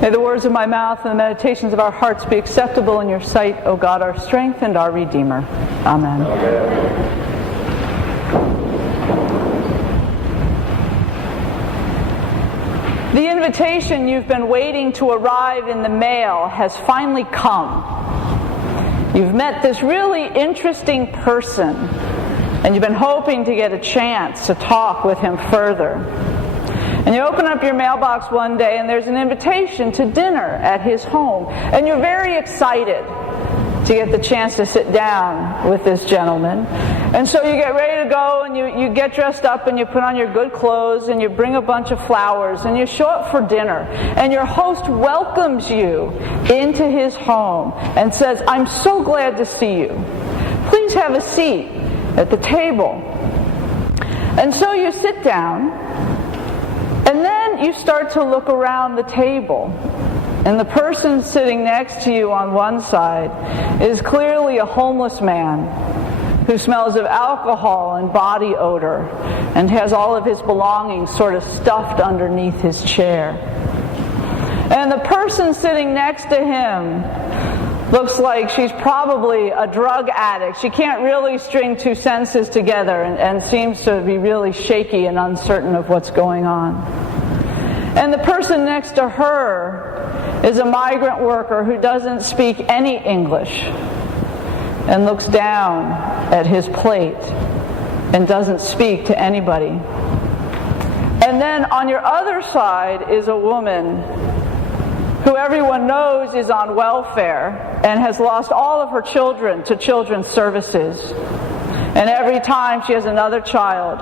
May the words of my mouth and the meditations of our hearts be acceptable in your sight, O God, our strength and our Redeemer. Amen. The invitation you've been waiting to arrive in the mail has finally come. You've met this really interesting person, and you've been hoping to get a chance to talk with him furder. And you open up your mailbox one day and there's an invitation to dinner at his home. And you're very excited to get the chance to sit down with this gentleman. And so you get ready to go and you get dressed up and you put on your good clothes and you bring a bunch of flowers and you show up for dinner. And your host welcomes you into his home and says, "I'm so glad to see you. Please have a seat at the table." And so you sit down. And then you start to look around the table. And the person sitting next to you on one side is clearly a homeless man who smells of alcohol and body odor and has all of his belongings sort of stuffed underneath his chair. And the person sitting next to him looks like she's probably a drug addict. She can't really string two sentences together and seems to be really shaky and uncertain of what's going on. And the person next to her is a migrant worker who doesn't speak any English and looks down at his plate and doesn't speak to anybody. And then on your other side is a woman who everyone knows is on welfare and has lost all of her children to children's services. And every time she has another child,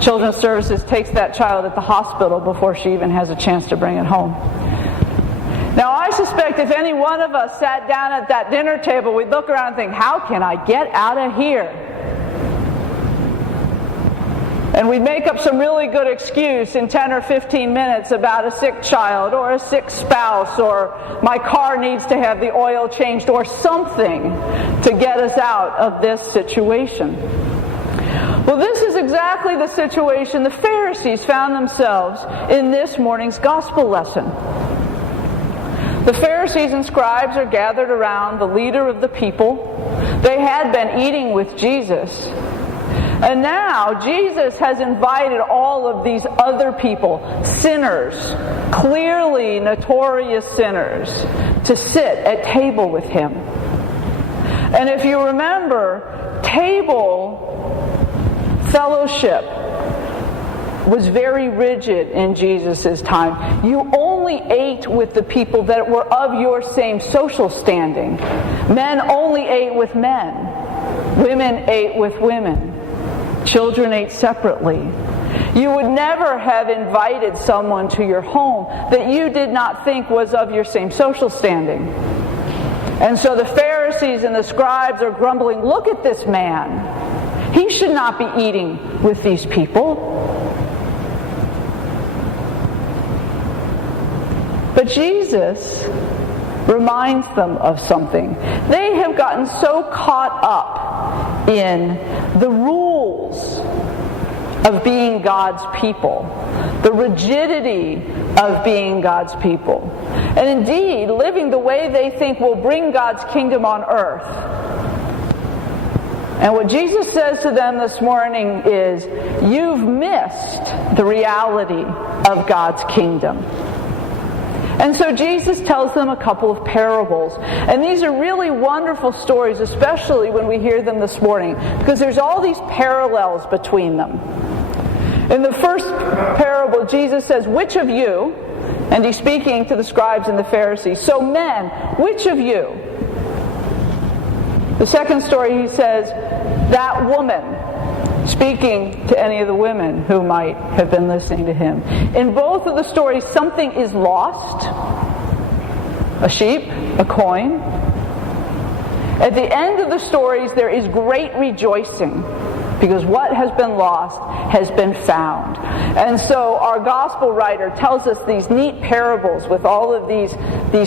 Children's Services takes that child at the hospital before she even has a chance to bring it home. Now, I suspect if any one of us sat down at that dinner table, we'd look around and think, how can I get out of here? And we'd make up some really good excuse in 10 or 15 minutes about a sick child or a sick spouse or my car needs to have the oil changed or something to get us out of this situation. Well, this is exactly the situation the Pharisees found themselves in this morning's gospel lesson. The Pharisees and scribes are gathered around the leader of the people. They had been eating with Jesus. And now Jesus has invited all of these other people, sinners, clearly notorious sinners, to sit at table with him. And if you remember, table fellowship was very rigid in Jesus' time. You only ate with the people that were of your same social standing. Men only ate with men. Women ate with women. Children ate separately. You would never have invited someone to your home that you did not think was of your same social standing. And so the Pharisees and the scribes are grumbling, look at this man. He should not be eating with these people. But Jesus reminds them of something. They have gotten so caught up in the rules of being God's people, the rigidity of being God's people, and indeed living the way they think will bring God's kingdom on earth. And what Jesus says to them this morning is, you've missed the reality of God's kingdom. And so Jesus tells them a couple of parables. And these are really wonderful stories, especially when we hear them this morning, because there's all these parallels between them. In the first parable, Jesus says, which of you, and he's speaking to the scribes and the Pharisees, so men, which of you? The second story, he says, that woman, speaking to any of the women who might have been listening to him. In both of the stories, something is lost. A sheep, a coin. At the end of the stories, there is great rejoicing, because what has been lost has been found. And so our gospel writer tells us these neat parables with all of these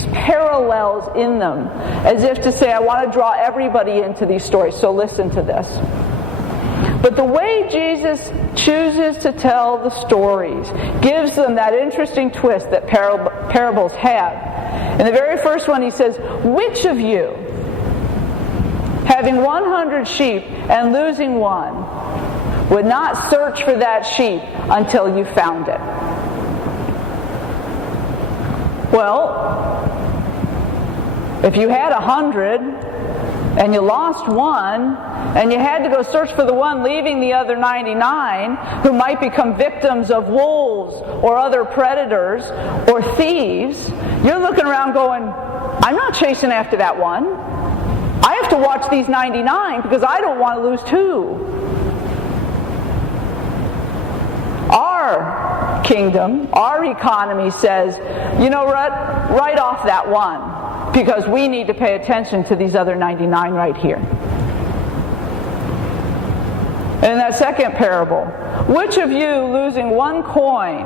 parallels in them, as if to say, I want to draw everybody into these stories, so listen to this. But the way Jesus chooses to tell the stories gives them that interesting twist that parables have. In the very first one he says, which of you, having 100 sheep and losing one, would not search for that sheep until you found it? Well, if you had 100 and you lost one, and you had to go search for the one, leaving the other 99, who might become victims of wolves or other predators or thieves, you're looking around going, I'm not chasing after that one. I have to watch these 99 because I don't want to lose two. Our kingdom, our economy says, you know what, write off that one because we need to pay attention to these other 99 right here. And in that second parable, which of you losing one coin?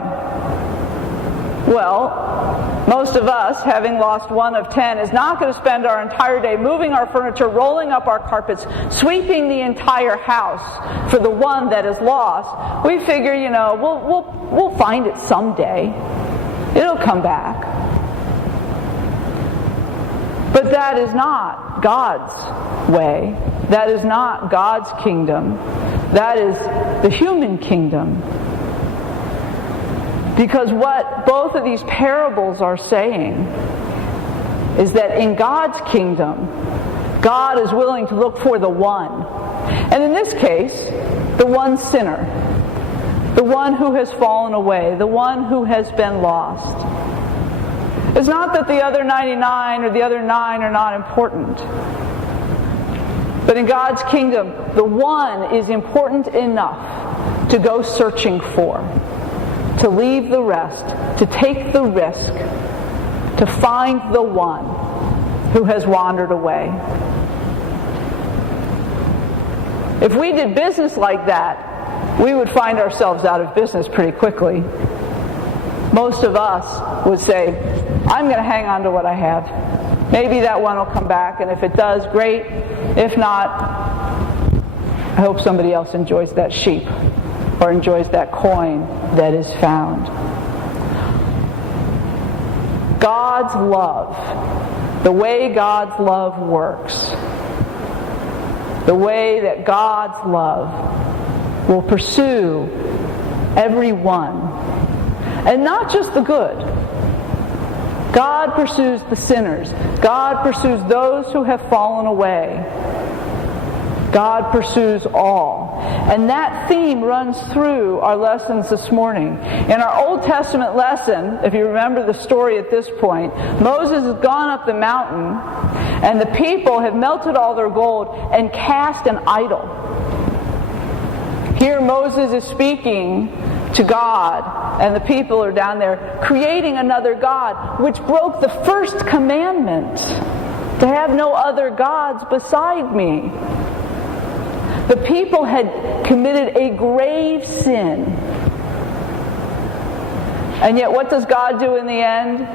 Well, most of us, having lost one of 10, is not going to spend our entire day moving our furniture, rolling up our carpets, sweeping the entire house for the one that is lost. We figure, we'll find it someday. It'll come back. But that is not God's way. That is not God's kingdom. That is the human kingdom. Because what both of these parables are saying is that in God's kingdom, God is willing to look for the one. And in this case, the one sinner. The one who has fallen away. The one who has been lost. It's not that the other 99 or the other 9 are not important. But in God's kingdom, the one is important enough to go searching for, to leave the rest, to take the risk, to find the one who has wandered away. If we did business like that, we would find ourselves out of business pretty quickly. Most of us would say, I'm going to hang on to what I have. Maybe that one will come back, and if it does, great. If not, I hope somebody else enjoys that sheep or enjoys that coin that is found. God's love, the way God's love works, the way that God's love will pursue everyone, and not just the good. God pursues the sinners. God pursues those who have fallen away. God pursues all. And that theme runs through our lessons this morning. In our Old Testament lesson, if you remember the story at this point, Moses has gone up the mountain, and the people have melted all their gold and cast an idol. Here Moses is speaking to God, and the people are down there creating another god, which broke the first commandment, to have no other gods beside me. The people had committed a grave sin. And yet what does God do in the end?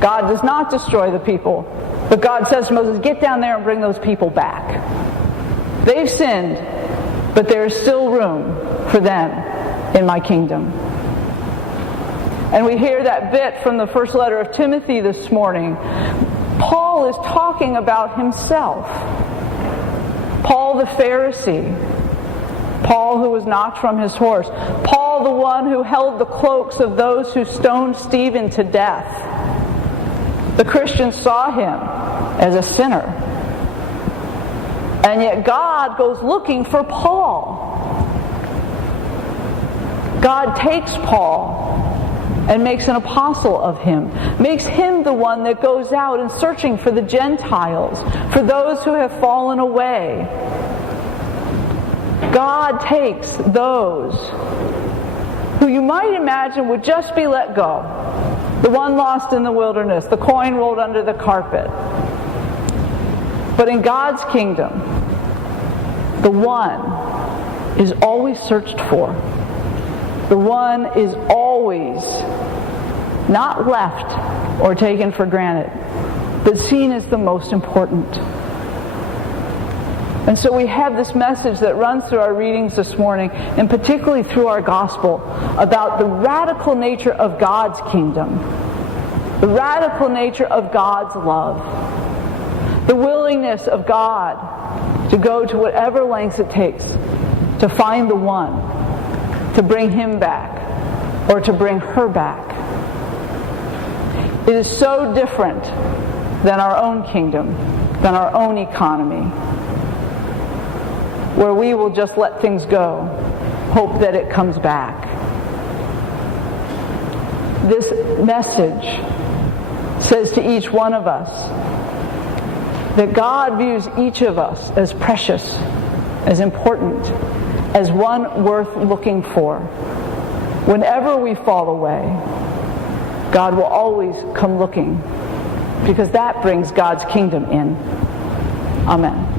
God does not destroy the people, but God says to Moses, get down there and bring those people back. They've sinned, but there is still room for them in my kingdom. And we hear that bit from the first letter of Timothy this morning. Paul is talking about himself. Paul the Pharisee. Paul who was knocked from his horse. Paul the one who held the cloaks of those who stoned Stephen to death. The Christians saw him as a sinner. And yet God goes looking for Paul. God takes Paul and makes an apostle of him, makes him the one that goes out and searching for the Gentiles, for those who have fallen away. God takes those who you might imagine would just be let go. The one lost in the wilderness, the coin rolled under the carpet. But in God's kingdom, the one is always searched for. The one is always not left or taken for granted, but seen as the most important. And so we have this message that runs through our readings this morning, and particularly through our gospel, about the radical nature of God's kingdom, the radical nature of God's love, the willingness of God to go to whatever lengths it takes to find the one, to bring him back, or to bring her back. It is so different than our own kingdom, than our own economy, where we will just let things go, hope that it comes back. This message says to each one of us that God views each of us as precious, as important, as one worth looking for. Whenever we fall away, God will always come looking, because that brings God's kingdom in. Amen.